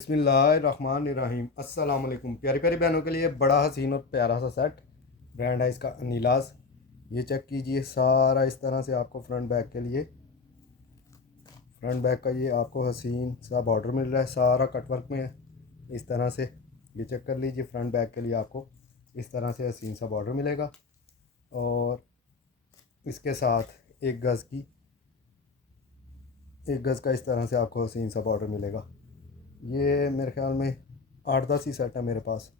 बिस्मिल्लाहिर्रहमानिर्रहीम। अस्सलाम वालेकुम। प्यारी प्यारी बहनों के लिए बड़ा हसीन और प्यारा सा सेट। ब्रांड है इसका अनीलाज। ये चेक कीजिए, सारा इस तरह से आपको फ्रंट बैक के लिए, फ्रंट बैक का ये आपको हसीन सा बॉर्डर मिल रहा है, सारा कटवर्क में है इस तरह से। ये चेक कर लीजिए, फ्रंट बैक के लिए आपको इस तरह से हसीन सा बॉर्डर मिलेगा। और इसके साथ एक गज़ का इस तरह से आपको हसीन सा बॉर्डर मिलेगा। ये मेरे ख्याल में 8-10 ही सेट है मेरे पास।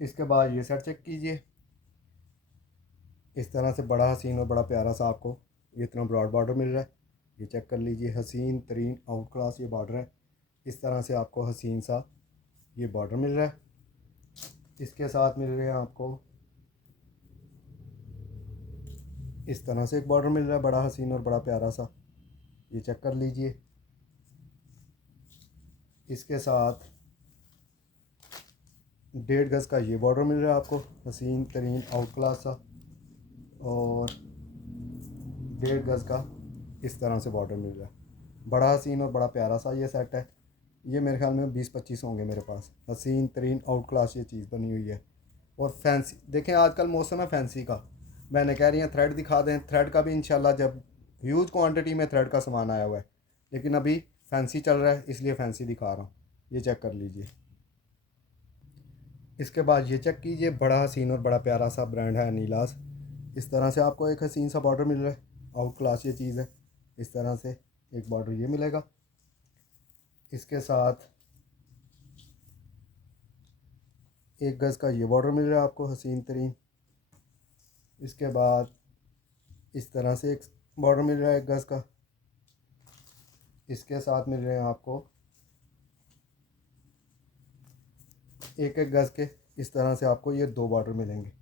इसके बाद ये सेट चेक कीजिए, इस तरह से बड़ा हसीन और बड़ा प्यारा सा आपको ये इतना ब्रॉड बॉर्डर मिल रहा है। ये चेक कर लीजिए, हसीन तरीन आउट क्लास ये बॉर्डर है। इस तरह से आपको हसीन सा ये बॉर्डर मिल रहा है। इसके साथ मिल रहे हैं आपको इस तरह से एक बॉर्डर मिल रहा है, बड़ा हसीन और बड़ा प्यारा सा। ये चेक कर लीजिए। इसके साथ 1.5 गज़ का ये बॉर्डर मिल रहा है आपको, हसीन तरीन आउट क्लास सा। और 1.5 गज़ का इस तरह से बॉर्डर मिल रहा है, बड़ा हसीन और बड़ा प्यारा सा ये सेट है। ये मेरे ख्याल में 20-25 होंगे मेरे पास। हसीन तरीन आउट क्लास ये चीज़ बनी हुई है। और फैंसी देखें, आजकल मौसम है फैंसी का। मैंने कह रही हैं थ्रेड दिखा दें, थ्रेड का भी इंशाल्लाह जब ह्यूज क्वांटिटी में थ्रेड का सामान आया हुआ है, लेकिन अभी फैंसी चल रहा है इसलिए फैंसी दिखा रहा हूँ। ये चेक कर लीजिए। इसके बाद ये चेक कीजिए, बड़ा हसीन और बड़ा प्यारा सा ब्रांड है नीलास। इस तरह से आपको एक हसीन सा बॉर्डर मिल रहा है, आउट क्लास ये चीज़ है। इस तरह से एक बॉर्डर ये मिलेगा। इसके साथ 1 गज़ का ये बॉर्डर मिल रहा है आपको, हसीन तरीन। इसके बाद इस तरह से एक बॉर्डर मिल रहा है 1 गज़ का। इसके साथ मिल रहे हैं आपको 1-1 गज़ के इस तरह से आपको ये 2 बॉर्डर मिलेंगे।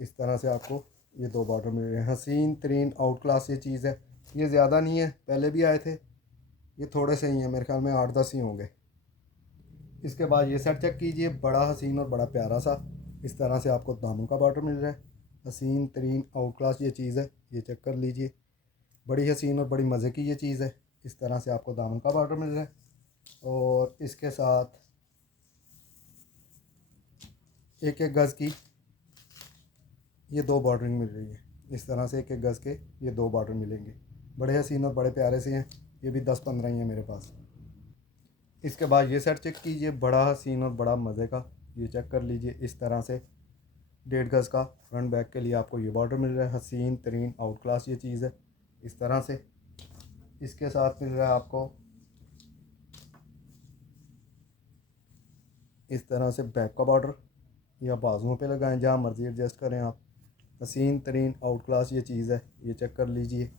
इस तरह से आपको ये 2 बॉर्डर मिल रहे हैं। हसीन तरीन आउट क्लास ये चीज़ है। ये ज़्यादा नहीं है, पहले भी आए थे, ये थोड़े से ही हैं, मेरे ख्याल में 8-10 ही होंगे। इसके बाद ये सेट चेक कीजिए, बड़ा हसीन और बड़ा प्यारा सा। इस तरह से आपको दामन का बॉर्डर मिल रहा है, हसीन तरीन आउट क्लास ये चीज़ है। ये चेक कर लीजिए, बड़ी हसीन और बड़ी मज़े की ये चीज़ है। इस तरह से आपको दामन का बॉर्डर मिल रहा है। और इसके साथ 1-1 गज़ की ये 2 बॉर्डरिंग मिल रही है। इस तरह से 1-1 गज़ के ये 2 बॉर्डर मिलेंगे, बड़े हसीन और बड़े प्यारे से हैं। ये भी 10-15 ही हैं मेरे पास। इसके बाद ये सेट चेक कीजिए, बड़ा हसीन और बड़ा मज़े का। ये चेक कर लीजिए, इस तरह से 1.5 गज़ का फ्रंट बैक के लिए आपको ये बॉर्डर मिल रहा है, हसीन तरीन आउट क्लास ये चीज़ है। इस तरह से इसके साथ मिल रहा है आपको इस तरह से बैक का बॉर्डर, या बाजुओं पे लगाएं, जहाँ मर्ज़ी एडजस्ट करें आप। हसीन तरीन आउट क्लास ये चीज़ है। ये चेक कर लीजिए।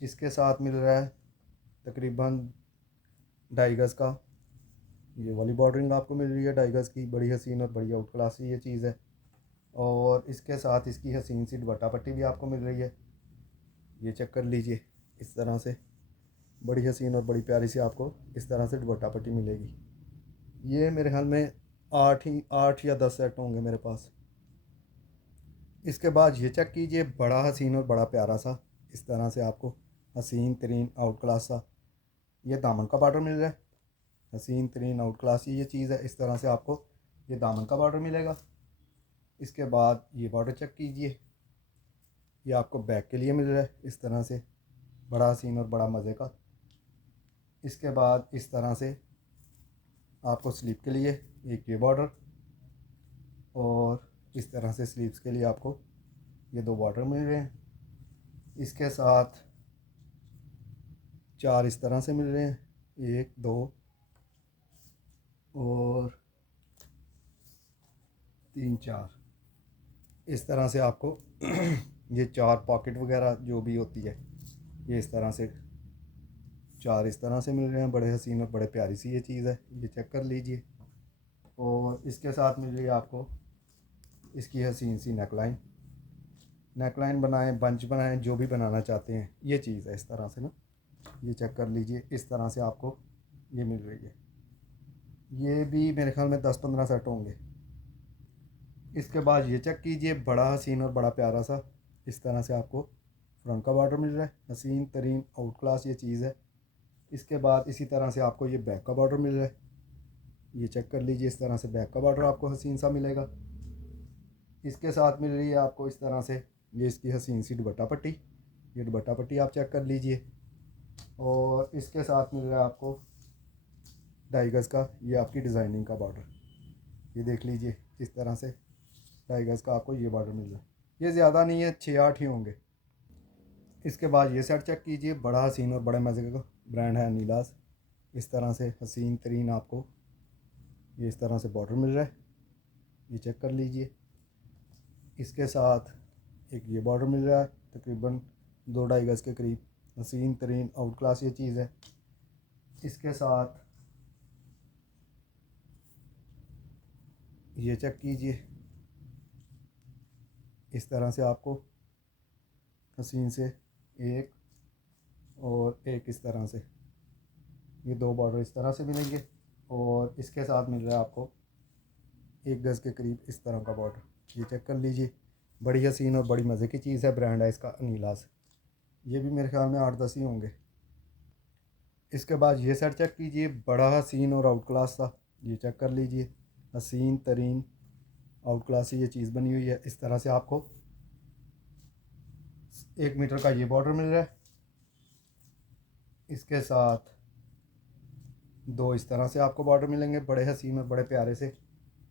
इसके साथ मिल रहा है तकरीबन 2.5 गज़ का ये वाली बॉर्डरिंग आपको मिल रही है, 2.5 गज़ की, बड़ी हसीन और बड़ी आउट क्लास ये चीज़ है। और इसके साथ इसकी हसीन सी दुपट्टा पट्टी भी आपको मिल रही है। ये चेक कर लीजिए, इस तरह से बड़ी हसीन और बड़ी प्यारी सी आपको इस तरह से दुपट्टा पट्टी मिलेगी। ये मेरे ख्याल में 8 या 10 सेट होंगे मेरे पास। इसके बाद ये चेक कीजिए, बड़ा हसीन और बड़ा प्यारा सा इस तरह से आपको हसीन तरीन आउट क्लास सा ये दामन का बॉर्डर मिल रहा है। हसीन तरीन आउट क्लास ये चीज़ है। इस तरह से आपको ये दामन का बॉर्डर मिलेगा। इसके बाद ये बॉर्डर चेक कीजिए, ये आपको बैक के लिए मिल रहा है, इस तरह से बड़ा हसीन और बड़ा मज़े का। इसके बाद इस तरह से आपको स्लीप के लिए एक ये बॉर्डर, और इस तरह से स्लीव्स के लिए आपको ये 2 बॉर्डर मिल रहे हैं। इसके साथ 4 इस तरह से मिल रहे हैं, 1 2 और 3 4 इस तरह से आपको ये 4 पॉकेट वगैरह जो भी होती है, ये इस तरह से 4 इस तरह से मिल रहे हैं, बड़े हसीन और बड़े प्यारी सी ये चीज़ है। ये चेक कर लीजिए। और इसके साथ मिल रही है आपको इसकी हसीन सी नेकलाइन। नेकलाइन बनाएं, बंच बनाएं, जो भी बनाना चाहते हैं ये चीज़ है इस तरह से ना। ये चेक कर लीजिए, इस तरह से आपको ये मिल रही है। ये भी मेरे ख्याल में 10-15 सेट होंगे। इसके बाद ये चेक कीजिए, बड़ा हसीन और बड़ा प्यारा सा इस तरह से आपको फ्रंट का बॉर्डर मिल रहा है, हसीन तरीन आउट क्लास ये चीज़ है। इसके बाद इसी तरह से आपको ये बैक का बॉर्डर मिल रहा है, ये चेक कर लीजिए। इस तरह से बैक का बॉर्डर आपको हसीन सा मिलेगा। इसके साथ मिल रही है आपको इस तरह से ये इसकी हसीन सी दुपट्टा पट्टी, ये दुपट्टा पट्टी आप चेक कर लीजिए। और इसके साथ मिल रहा है आपको 2.5 गज़ का ये आपकी डिज़ाइनिंग का बॉर्डर, ये देख लीजिए। इस तरह से 2.5 गज़ का आपको ये बॉर्डर मिल रहा है। ये ज़्यादा नहीं है, 6-8 ही होंगे। इसके बाद ये सेट चेक कीजिए, बड़ा हसीन और बड़े मज़े का ब्रांड है नीलास। इस तरह से हसीन तरीन आपको ये इस तरह से बॉर्डर मिल रहा है, ये चेक कर लीजिए। इसके साथ एक ये बॉर्डर मिल रहा है तकरीबन 2-2.5 गज़ के करीब, हसीन तरीन आउट क्लास ये चीज़ है। इसके साथ ये चेक कीजिए, इस तरह से आपको हसीन से एक और एक इस तरह से ये 2 बॉर्डर इस तरह से मिलेंगे। और इसके साथ मिल रहा है आपको 1 गज़ के करीब इस तरह का बॉर्डर, ये चेक कर लीजिए। बड़ी हसीन और बड़ी मज़े की चीज़ है, ब्रांड है इसका नीलास। ये भी मेरे ख्याल में 8-10 ही होंगे। इसके बाद ये सेट चेक कीजिए, बड़ा हसीन और आउट क्लास था, ये चेक कर लीजिए। हसीन तरीन आउट क्लास से ये चीज़ बनी हुई है। इस तरह से आपको 1 मीटर का ये बॉर्डर मिल रहा है। इसके साथ 2 इस तरह से आपको बॉर्डर मिलेंगे, बड़े हसीन और बड़े प्यारे से,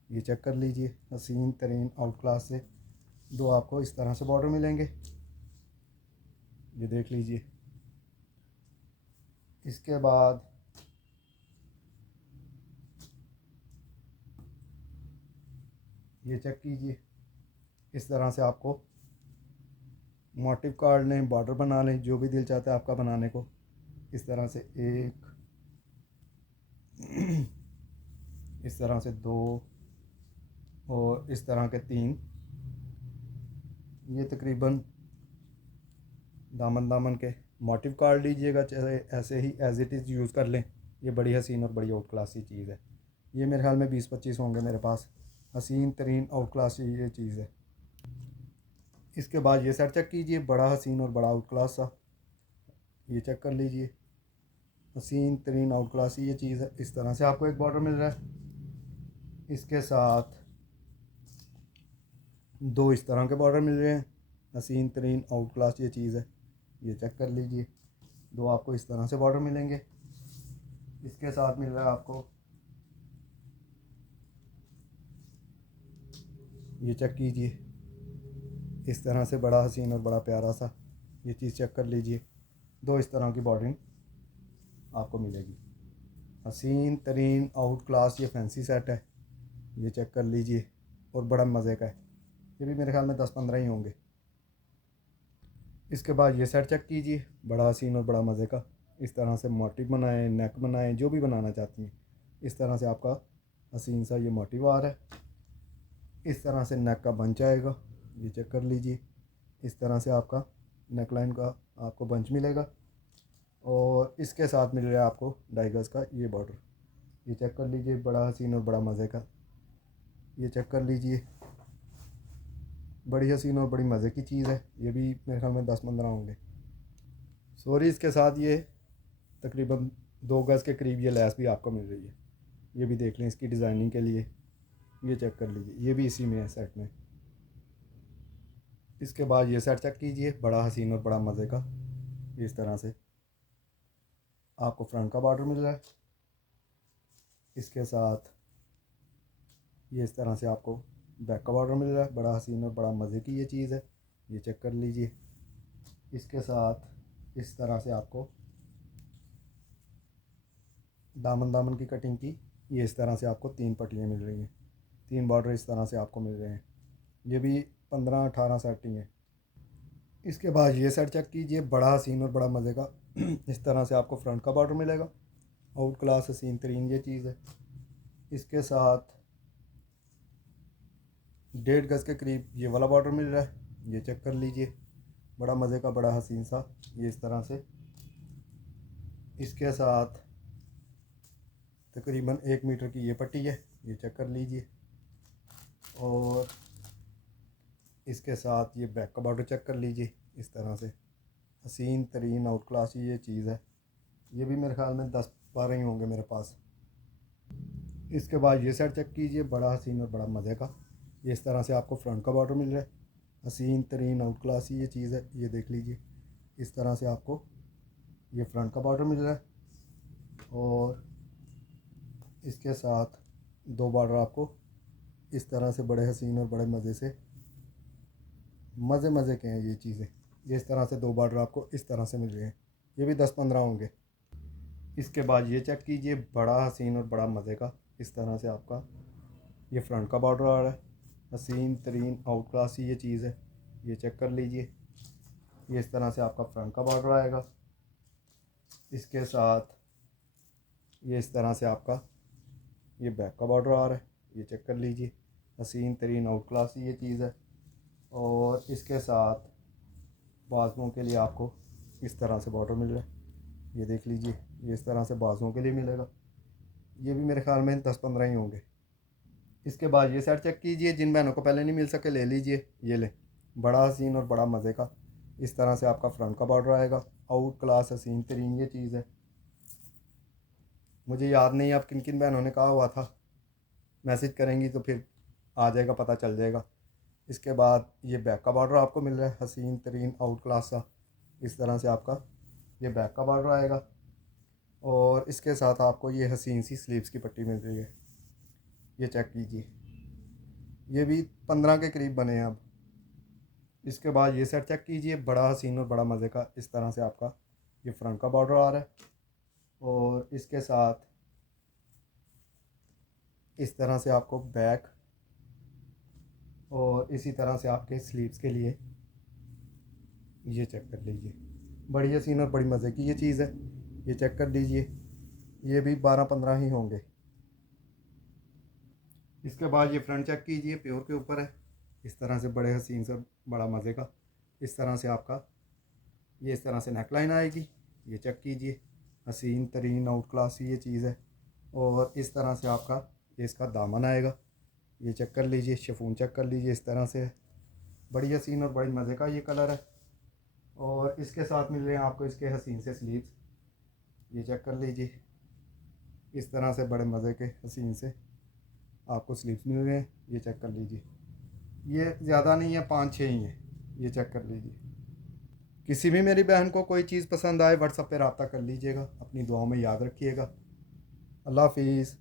ये चेक कर लीजिए। हसीन तरीन आउट क्लास से 2 आपको इस तरह से बॉर्डर मिलेंगे, ये देख लीजिए। इसके बाद ये चेक कीजिए, इस तरह से आपको मोटिव काट लें, बॉर्डर बना लें, जो भी दिल चाहता है आपका बनाने को। इस तरह से 1, इस तरह से 2 और इस तरह के 3। ये तकरीबन दामन के मोटिव काट लीजिएगा, चाहे ऐसे ही एज इट इज़ यूज़ कर लें। ये बड़ी हसीन और बड़ी आउट क्लास की चीज़ है। ये मेरे ख्याल में 20-25 होंगे मेरे पास, हसीन तरीन आउट क्लास ये चीज़ है। इसके बाद ये सेट चेक कीजिए, बड़ा हसीन और बड़ा आउट क्लास सा, ये चेक कर लीजिए। हसीन तरीन आउट क्लास ये चीज़ है। इस तरह से आपको एक बॉर्डर मिल रहा है। इसके साथ 2 इस तरह के बॉर्डर मिल रहे हैं, हसीन तरीन आउट क्लास ये चीज़ है, ये चेक कर लीजिए। 2 आपको इस तरह से बॉर्डर मिलेंगे। इसके साथ मिल रहा है आपको ये चेक कीजिए, इस तरह से बड़ा हसीन और बड़ा प्यारा सा ये चीज़ चेक कर लीजिए। 2 इस तरह की बॉर्डरिंग आपको मिलेगी। हसीन तरीन आउट क्लास ये फैंसी सेट है, ये चेक कर लीजिए और बड़ा मज़े का है। ये भी मेरे ख्याल में 10-15 ही होंगे। इसके बाद ये सेट चेक कीजिए, बड़ा हसीन और बड़ा मज़े का। इस तरह से मोटिव बनाएं, नेक बनाएं, जो भी बनाना चाहती हैं। इस तरह से आपका हसीन सा ये मोटिव आ रहा है। इस तरह से नेक का बंच आएगा, ये चेक कर लीजिए। इस तरह से आपका नेक लाइन का आपको बंच मिलेगा। और इसके साथ मिल रहा है आपको 2.5 गज़ का ये बॉर्डर, ये चेक कर लीजिए। बड़ा हसीन और बड़ा मज़े का, ये चेक कर लीजिए। बड़ी हसीन और बड़ी मज़े की चीज़ है। ये भी मेरे ख्याल में 10-15 होंगे। सॉरी, इसके साथ ये तकरीबन 2 गज़ के करीब ये लैस भी आपको मिल रही है, ये भी देख लें इसकी डिज़ाइनिंग के लिए, ये चेक कर लीजिए। ये भी इसी में है सेट में। इसके बाद ये सेट चेक कीजिए, बड़ा हसीन और बड़ा मज़े का। इस तरह से आपको फ्रंट का बॉर्डर मिल रहा है। इसके साथ ये इस तरह से आपको बैक का बॉर्डर मिल रहा है। बड़ा हसीन और बड़ा मज़े की ये चीज़ है, ये चेक कर लीजिए। इसके साथ इस तरह से आपको दामन की कटिंग की ये इस तरह से आपको 3 पट्टियाँ मिल रही हैं, 3 बॉर्डर इस तरह से आपको मिल रहे हैं। ये भी 15-18 सेट ही हैं। इसके बाद ये सेट चेक कीजिए, बड़ा हसीन और बड़ा मज़े का। इस तरह से आपको फ्रंट का बॉर्डर मिलेगा, आउट क्लास हसीन तरीन ये चीज़ है। इसके साथ 1.5 गज़ के करीब ये वाला बॉर्डर मिल रहा है, ये चेक कर लीजिए। बड़ा मज़े का, बड़ा हसीन सा ये इस तरह से। इसके साथ तकरीबन 1 मीटर की ये पट्टी है, ये चेक कर लीजिए। और इसके साथ ये बैक का बॉर्डर चेक कर लीजिए। इस तरह से हसीन तरीन आउट क्लास ये चीज़ है, ये भी मेरे ख्याल में 10-12 ही होंगे मेरे पास। इसके बाद ये सेट चेक कीजिए, बड़ा हसीन और बड़ा मज़े का। ये इस तरह से आपको फ्रंट का बॉर्डर मिल रहा है। हसीन तरीन आउट क्लास ये चीज़ है, ये देख लीजिए। इस तरह से आपको ये फ्रंट का बॉर्डर मिल रहा है और इसके साथ दो बॉर्डर आपको इस तरह से बड़े हसीन और बड़े मज़े से, मज़े मज़े के हैं ये चीज़ें। ये इस तरह से दो बॉर्डर आपको इस तरह से मिल रहे हैं। ये भी 10-15 होंगे। इसके बाद ये चेक कीजिए, बड़ा हसीन और बड़ा मज़े का। इस तरह से आपका ये फ्रंट का बॉर्डर आ रहा है। हसीन तरीन आउट क्लास ये चीज़ है, ये चेक कर लीजिए। ये इस तरह से आपका फ्रंट का बॉर्डर आएगा। इसके साथ ये इस तरह से आपका ये बैक का बॉर्डर आ रहा है, ये चेक कर लीजिए। हसीन तरीन आउट क्लास ये चीज़ है। और इसके साथ बाजुओं के लिए आपको इस तरह से बॉर्डर मिल रहा है, ये देख लीजिए। ये इस तरह से बाजुओं के लिए मिलेगा। ये भी मेरे ख्याल में 10-15 ही होंगे। इसके बाद ये सेट चेक कीजिए, जिन बहनों को पहले नहीं मिल सके ले लीजिए। ये ले, बड़ा हसीन और बड़ा मज़े का। इस तरह से आपका फ्रंट का बॉर्डर आएगा। आउट क्लास हसीन तरीन ये चीज़ है। मुझे याद नहीं अब किन किन बहनों ने कहा हुआ था, मैसेज करेंगी तो फिर आ जाएगा, पता चल जाएगा। इसके बाद ये बैक का बॉर्डर आपको मिल रहा है, हसीन तरीन आउट क्लास सा। इस तरह से आपका ये बैक का बॉर्डर आएगा और इसके साथ आपको ये हसीन सी स्लीव्स की पट्टी मिल रही है, ये चेक कीजिए। ये भी 15 के करीब बने हैं अब। इसके बाद ये सेट चेक कीजिए, बड़ा हसीन और बड़ा मज़े का। इस तरह से आपका ये फ्रंट का बॉर्डर आ रहा है और इसके साथ इस तरह से आपको बैक और इसी तरह से आपके स्लीव्स के लिए, ये चेक कर लीजिए। बड़ी हसीन और बड़ी मज़े की ये चीज़ है, ये चेक कर लीजिए। ये भी 12-15 ही होंगे। इसके बाद ये फ्रंट चेक कीजिए, प्योर के ऊपर है। इस तरह से बड़े हसीन से बड़ा मज़े का। इस तरह से आपका ये इस तरह से नेक लाइन आएगी, ये चेक कीजिए। हसीन तरीन आउट क्लास ये चीज़ है। और इस तरह से आपका ये इसका दामन आएगा, ये चेक कर लीजिए। शिफॉन चेक कर लीजिए, इस तरह से है। बड़ी हसीन और बड़ी मज़े का ये कलर है। और इसके साथ मिल रहे हैं आपको इसके हसीन से स्लीव्स, ये चेक कर लीजिए। इस तरह से बड़े मज़े के हसीन से आपको स्लीव्स मिल रहे हैं, ये चेक कर लीजिए। ये ज़्यादा नहीं है, 5-6 ही हैं, ये चेक कर लीजिए। किसी भी मेरी बहन को कोई चीज़ पसंद आए व्हाट्सएप पे रब्ता कर लीजिएगा। अपनी दुआओं में याद रखिएगा। अल्लाह हाफिज़।